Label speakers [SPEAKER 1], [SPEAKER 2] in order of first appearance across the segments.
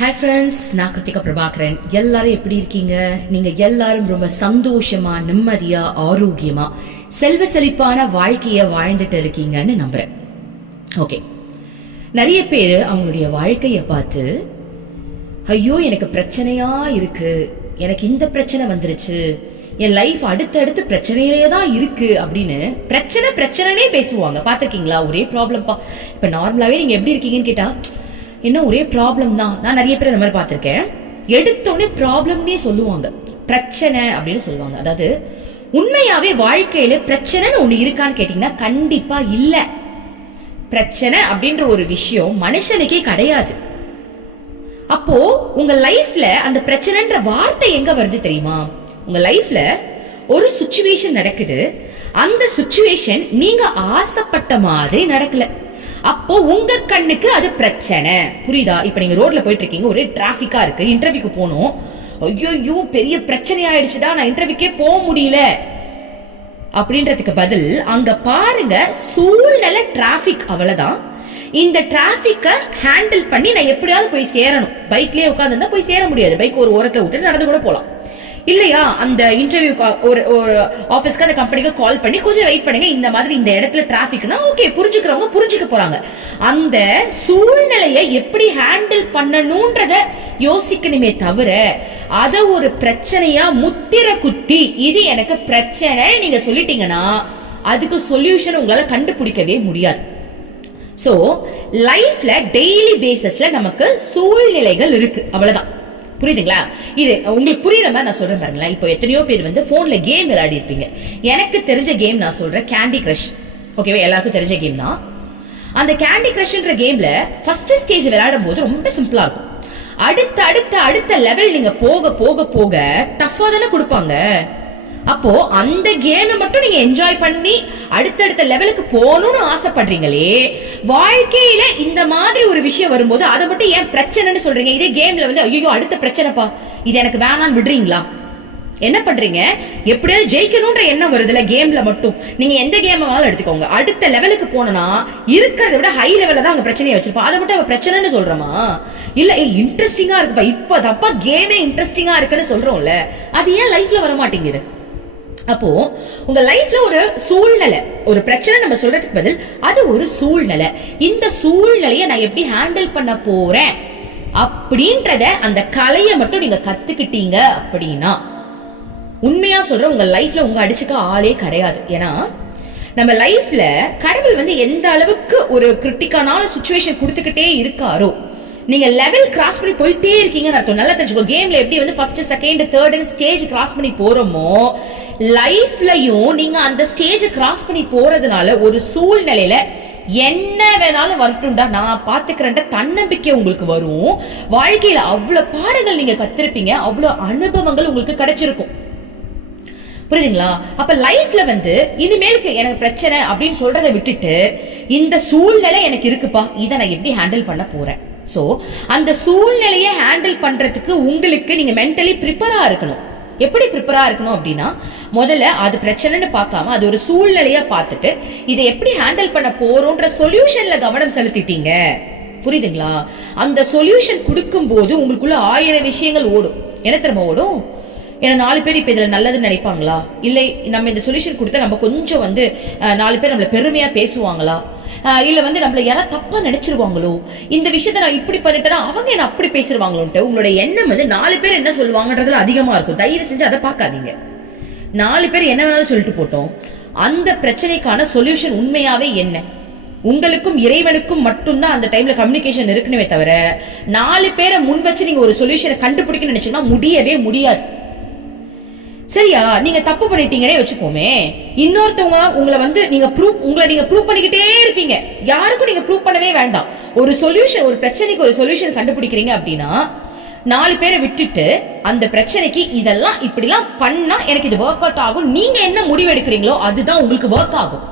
[SPEAKER 1] Hi friends நான் கிருத்திகா பிரபாகரன். எல்லாரும் எப்படி இருக்கீங்க? நீங்க எல்லாரும் ரொம்ப சந்தோஷமா நிம்மதியா ஆரோக்கியமா செல்வ செழிப்பான வாழ்க்கையை வாழ்ந்துட்டு இருக்கீங்கன்னு நம்புறேன். ஓகே நிறைய பேர் அவங்களுடைய வாழ்க்கையை பார்த்து ஐயோ எனக்கு பிரச்சனையா இருக்கு. எனக்கு இந்த பிரச்சனை வந்துருச்சு. என் லைஃப் அடுத்தடுத்து பிரச்சனையிலேயே தான் இருக்கு. அப்படின்னு பிரச்சனை பிரச்சனைனே பேசுவாங்க. பார்த்துருக்கீங்களா? ஒரே ப்ராப்ளம்ப்பா இப்போ நார்மலாகவே நீங்கள் எப்படி இருக்கீங்கன்னு கேட்டா என்ன ஒரே ப்ராப்ளம் தான். நான் நிறைய பேர் இந்த மாதிரி பார்த்துருக்கேன். எடுத்தோடனே ப்ராப்ளம்னே சொல்லுவாங்க. பிரச்சனை அப்படின்னு சொல்லுவாங்க. அதாவது உண்மையாவே வாழ்க்கையில பிரச்சனைன்னு ஒண்ணு இருக்கான்னு கேட்டீங்கன்னா கண்டிப்பா இல்ல. பிரச்சனை அப்படின்ற ஒரு விஷயம் மனுஷனுக்கே கிடையாது. அப்போ உங்க லைஃப்ல அந்த பிரச்சனைன்ற வார்த்தை எங்க வருது தெரியுமா? உங்க லைஃப்ல ஒரு சுச்சுவேஷன் நடக்குது. அந்த சுச்சுவேஷன் நீங்க ஆசைப்பட்ட மாதிரி நடக்கல. அப்போ உங்க கண்ணுக்கு அது பிரச்சனை. புரியுதா? இப்ப நீங்க ரோட்ல போயிட்டு இருக்கீங்க ஒரே டிராபிக்கா இருக்கு. இன்டர்வியூக்கு போகணும். ஐயோ பெரிய பிரச்சனை ஆயிடுச்சுடா நான் இன்டர்வியூக்கே போக முடியல. அப்படின்றதுக்கு பதில் அங்க பாருங்க சூழ்நிலை டிராபிக் அவ்வளவுதான். இந்த டிராபிக்க ஹேண்டில் பண்ணி நான் எப்படியாவது போய் சேரணும். பைக்லயே உட்காந்துருந்தா போய் சேர முடியாது. பைக் ஒரு ஓரத்தை விட்டு நடந்து கூட போலாம். இல்லையா? அந்த இன்டர்வியூ ஒரு ஒரு ஆஃபீஸ்க்கு அந்த கம்பெனிக்கு கால் பண்ணி கொஞ்சம் வெயிட் பண்ணுங்க இந்த மாதிரி இந்த இடத்துல டிராஃபிக்னா ஓகே புரிஞ்சுக்கிறவங்க புரிஞ்சுக்க போறாங்க. அந்த சூழ்நிலையை எப்படி ஹேண்டில் பண்ணணும்ன்றத யோசிக்கணுமே தவிர அத ஒரு பிரச்சனையா முத்திர குத்தி இது எனக்கு பிரச்சனை நீங்க சொல்லிட்டீங்கன்னா அதுக்கு சொல்யூஷன் உங்களால கண்டுபிடிக்கவே முடியாது. ஸோ லைஃப்ல டெய்லி பேசிஸ்ல நமக்கு சூழ்நிலைகள் இருக்கு. அவ்வளவுதான். புரியுதுங்களா? இது உங்களுக்கு புரியுற மாதிரி நான் சொல்றேன் பாருங்களேன். இப்போ எத்தனையோ பேர் வந்து போன்ல கேம் விளையாடி இருப்பீங்க. எனக்கு தெரிஞ்ச கேம் நான் சொல்றேன் கேண்டி கிரஷ் ஓகேவா எல்லாருக்கும் தெரிஞ்ச கேம் தான். அந்த கேண்டி கிரஷ்ன்ற கேம்ல ஃபர்ஸ்ட் ஸ்டேஜ் விளையாடும் போது ரொம்ப சிம்பிளா இருக்கும். அடுத்த அடுத்த அடுத்த லெவல் நீங்க போக போக போக டஃபா தானே கொடுப்பாங்க. அப்போ அந்த கேமை மட்டும் நீங்க என்ஜாய் பண்ணி அடுத்தடுத்த லெவலுக்கு போகணும்னு ஆசைப்படுறீங்களே வாழ்க்கையில இந்த மாதிரி ஒரு விஷயம் வரும்போது அதை மட்டும் ஏன் பிரச்சனைன்னு சொல்றீங்க? இதே கேம்ல வந்து ஐயோ அடுத்த பிரச்சனைப்பா. இது எனக்கு வேணான்னு விடுறீங்களா? என்ன பண்றீங்க? எப்படியாவது ஜெயிக்கணும்ன்ற எண்ணம் வருதுல கேம்ல மட்டும். நீங்க எந்த கேம் வேணாலும் எடுத்துக்கோங்க. அடுத்த லெவலுக்கு போனா இருக்கிறத விட ஹை லெவல்ல தான் அங்க பிரச்சனையை வச்சிருப்போம். அதை மட்டும் அவ பிரச்சனைன்னு சொல்றோமா? இல்ல இன்ட்ரெஸ்டிங்கா இருக்குப்பா. இப்ப தப்பா கேமே இன்ட்ரெஸ்டிங்கா இருக்குன்னு சொல்றோம்ல. அது ஏன் லைஃப்ல வர மாட்டேங்குது அப்போ உங்க லைஃப்ல ஒரு சூழ்நிலை ஒரு பிரச்சனை நம்ம சொல்றதுக்கு பதில் அது ஒரு சூழ்நிலை. இந்த சூழ்நிலையை நான் எப்படி ஹேண்டில் பண்ண போறேன்? அப்படின்றத அந்த கலையை மட்டும் நீங்க கத்துக்கிட்டீங்க அப்படின்னா உண்மையா சொல்ற உங்க லைஃப்ல உங்க அடிச்சுக்க ஆளே கிடையாது. ஏன்னா நம்ம லைஃப்ல கடவுள் வந்து எந்த அளவுக்கு ஒரு கிரிட்டிக்கான சுச்சுவேஷன் கொடுத்துக்கிட்டே இருக்காரோ நீங்க லெவல் கிராஸ் பண்ணி போயிட்டே இருக்கீங்கன்னு அர்த்தம். நல்லா தெரிஞ்சுக்கோ கேம்ல எப்படி வந்து first second third stage cross பண்ணி போறோமோ லைஃப்லையும் நீங்க அந்த ஸ்டேஜை கிராஸ் பண்ணி போறதுனால ஒரு சூழ்நிலையில என்ன வேணாலும் வரட்டும்டா நான் பாத்துக்கிறேன் தன்னம்பிக்கை உங்களுக்கு வரும். வாழ்க்கையில அவ்வளவு பாடங்கள் நீங்க கத்திருப்பீங்க அவ்வளவு அனுபவங்கள் உங்களுக்கு கிடைச்சிருக்கும். புரியுதுங்களா? அப்ப லைஃப்ல வந்து இனிமேலுக்கு எனக்கு பிரச்சனை அப்படின்னு சொல்றதை விட்டுட்டு இந்த சூழ்நிலை எனக்கு இருக்குப்பா இதை நான் எப்படி ஹேண்டில் பண்ண போறேன்? சோ அந்த சூழ்நிலையை ஹேண்டில் பண்றதுக்கு உங்களுக்கு நீங்க மென்டலி ப்ரிப்பரா இருக்கணும். எப்படி ப்ரிப்பராக இருக்கணும் அப்படின்னா முதல்ல அது பிரச்சனைன்னு பார்க்காம அது ஒரு சூழ்நிலையாக பார்த்துட்டு இதை எப்படி ஹேண்டில் பண்ண போகிறோன்ற சொல்யூஷனில் கவனம் செலுத்திட்டீங்க. புரியுதுங்களா? அந்த சொல்யூஷன் கொடுக்கும் போது உங்களுக்குள்ள ஆயிரம் விஷயங்கள் ஓடும். என்ன திரும்ப ஓடும்? ஏன்னா நாலு பேர் இப்போ இதில் நல்லதுன்னு நினைப்பாங்களா? இல்லை நம்ம இந்த சொல்யூஷன் கொடுத்தா நம்ம கொஞ்சம் வந்து நாலு பேர் நம்மளை பெருமையாக பேசுவாங்களா? இல்லை வந்து நம்மளை யாராவது தப்பாக நினச்சிருவாங்களோ? இந்த விஷயத்த நான் இப்படி பண்ணிட்டேன்னா அவங்க என்ன அப்படி பேசிடுவாங்களோன்ட்டு உங்களோட எண்ணம் வந்து நாலு பேர் என்ன சொல்லுவாங்கன்றதுல அதிகமாக இருக்கும். தயவு செஞ்சு அதை பார்க்காதீங்க. நாலு பேர் என்ன வேணாலும் சொல்லிட்டு போட்டோம். அந்த பிரச்சனைக்கான சொல்யூஷன் உண்மையாவே என்ன? உங்களுக்கும் இறைவனுக்கும் மட்டும்தான் அந்த டைம்ல கம்யூனிகேஷன் இருக்கணுமே தவிர நாலு பேரை முன் வச்சு நீங்க ஒரு சொல்யூஷனை கண்டுபிடிக்கணும்னு நினைச்சீங்கன்னா முடியவே முடியாது. சரியா? நீங்க தப்பு பண்ணிட்டீங்கன்னே வச்சுக்கோமே. இன்னொருத்தவங்க உங்களை வந்து நீங்க ப்ரூவ் உங்களை நீங்க ப்ரூவ் பண்ணிக்கிட்டே இருப்பீங்க. யாருக்கும் நீங்க ப்ரூவ் பண்ணவே வேண்டாம். ஒரு சொல்யூஷன் ஒரு பிரச்சனைக்கு ஒரு சொல்யூஷன் கண்டுபிடிக்கிறீங்க அப்படின்னா நாலு பேரை விட்டுட்டு அந்த பிரச்சனைக்கு இதெல்லாம் இப்படிலாம் பண்ணா எனக்கு இது ஒர்க் அவுட் ஆகும். நீங்க என்ன முடிவு எடுக்கிறீங்களோ அதுதான் உங்களுக்கு ஒர்க் ஆகும்.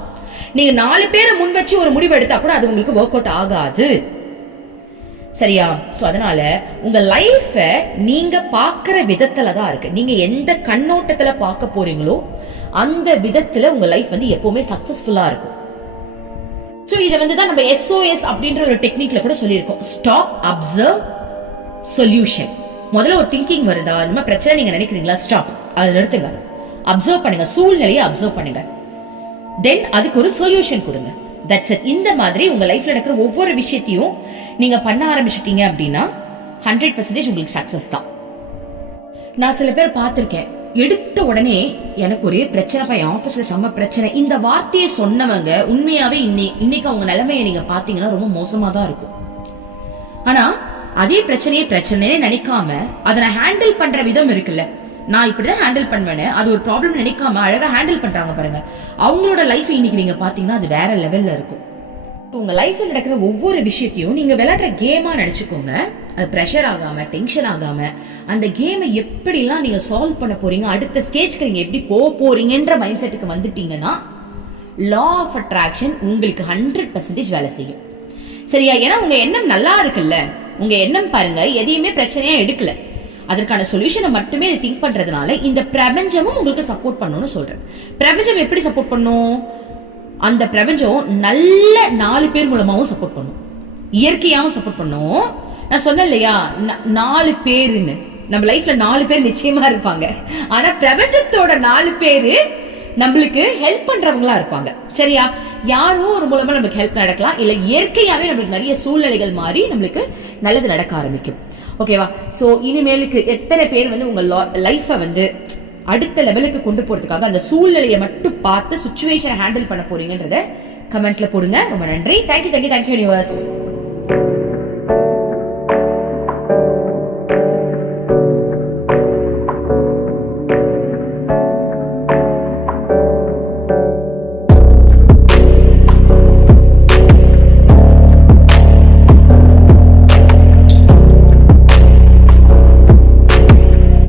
[SPEAKER 1] நீங்க நாலு பேரை முன் வச்சு ஒரு முடிவு எடுத்தா கூட அது உங்களுக்கு ஒர்க் அவுட் ஆகாது. சரியா? ஸோ அதனால உங்க லைஃப நீங்க பாக்குற விதத்துல தான் இருக்கு. நீங்க எந்த கண்ணோட்டத்துல பார்க்க போறீங்களோ அந்த விதத்துல உங்க லைஃப் வந்து எப்பவுமே சக்சஸ்ஃபுல்லா இருக்கும். ஸோ இதை வந்து தான் நம்ம எஸ்ஓஎஸ் அப்படின்ற ஒரு டெக்னிக்ல கூட சொல்லியிருக்கோம். ஸ்டாப் அப்சர்வ் சொல்யூஷன் முதல்ல ஒரு திங்கிங் வருதா? இந்த மாதிரி பிரச்சனை நீங்க நினைக்கிறீங்களா? ஸ்டாப் அதை நிறுத்துங்க. அப்சர்வ் பண்ணுங்க. சூழ்நிலையை அப்சர்வ் பண்ணுங்க. தென் அதுக்கு ஒரு சொல்யூஷன் கொடுங்க. தட்ஸ் இட் இந்த மாதிரி உங்க லைஃப்ல நடக்கிற ஒவ்வொரு விஷயத்தையும் நீங்க பண்ண ஆரம்பிச்சிட்டீங்க அப்படின்னா ஹண்ட்ரட் பர்சன்டேஜ் உங்களுக்கு சக்சஸ் தான். நான் சில பேர் பார்த்துருக்கேன். எடுத்த உடனே எனக்கு ஒரே பிரச்சனை என் ஆஃபீஸில் செம்ம பிரச்சனை. இந்த வார்த்தையை சொன்னவங்க உண்மையாகவே இன்னை இன்னைக்கு அவங்க நிலைமையை நீங்க பார்த்தீங்கன்னா ரொம்ப மோசமாக தான் இருக்கும். ஆனால் அதே பிரச்சனையே பிரச்சனையே நினைக்காம அதை நான் ஹேண்டில் பண்ணுற விதம் இருக்குல்ல. நான் இப்படிதான் ஹேண்டில் பண்ணுவேன்னு அது ஒரு ப்ராப்ளம் நினைக்காம அழகா ஹேண்டில் பண்றாங்க பாருங்க. அவங்களோட லைஃப் இன்னைக்கு நீங்க பாத்தீங்கன்னா அது வேற லெவல்ல இருக்கும். உங்க லைஃப்ல நடக்கிற ஒவ்வொரு விஷயத்தையும் நீங்க விளையாடுற கேமா நினைச்சுக்கோங்க. அது ப்ரெஷர் ஆகாம டென்ஷன் ஆகாம அந்த கேமை எப்படிலாம் நீங்க சால்வ் பண்ண போறீங்க அடுத்த ஸ்டேஜ்க்கு நீங்க எப்படி போக போறீங்கன்ற மைண்ட் செட்டுக்கு வந்துட்டீங்கன்னா லா ஆஃப் அட்ராக்ஷன் உங்களுக்கு ஹண்ட்ரட் பர்சன்டேஜ் வேலை செய்யும். சரியா? ஏன்னா உங்க எண்ணம் நல்லா இருக்குல்ல? உங்க எண்ணம் பாருங்க எதையுமே பிரச்சனையா எடுக்கல. அதற்கான சொல்யூஷனை மட்டுமே திங்க் பண்றதுனால இந்த பிரபஞ்சமும் உங்களுக்கு சப்போர்ட் பண்ணும்னு சொல்றேன். பிரபஞ்சம் எப்படி சப்போர்ட் பண்ணும்? அந்த பிரபஞ்சம் நல்ல நாலு பேர் மூலமாகவும் சப்போர்ட் பண்ணும். இயற்கையாகவும் சப்போர்ட் பண்ணும். நான் சொன்னேன் இல்லையா? ந- நாலு பேருன்னு. நம்ம லைஃப்ல நாலு பேர் நிச்சயமா இருப்பாங்க. ஆனா பிரபஞ்சத்தோட நாலு பேரு நம்மளுக்கு ஹெல்ப் பண்றவங்களா இருப்பாங்க. சரியா? யாரோ ஒரு மூலமா நமக்கு ஹெல்ப் நடக்கலாம். இல்ல இயற்கையாவே நம்மளுக்கு நிறைய சூழ்நிலைகள் மாறி நம்மளுக்கு நல்லது நடக்க ஆரம்பிக்கும். ஓகேவா ஸோ இனிமேலுக்கு எத்தனை பேர் வந்து உங்கள் லைஃப்பை வந்து அடுத்த லெவலுக்கு கொண்டு போகிறதுக்காக அந்த சூழ்நிலையை மட்டும் பார்த்து சுச்சுவேஷனை ஹேண்டில் பண்ண போறீங்கன்றத கமெண்ட்ல போடுங்க. ரொம்ப நன்றி. Thank you thank you thank you universe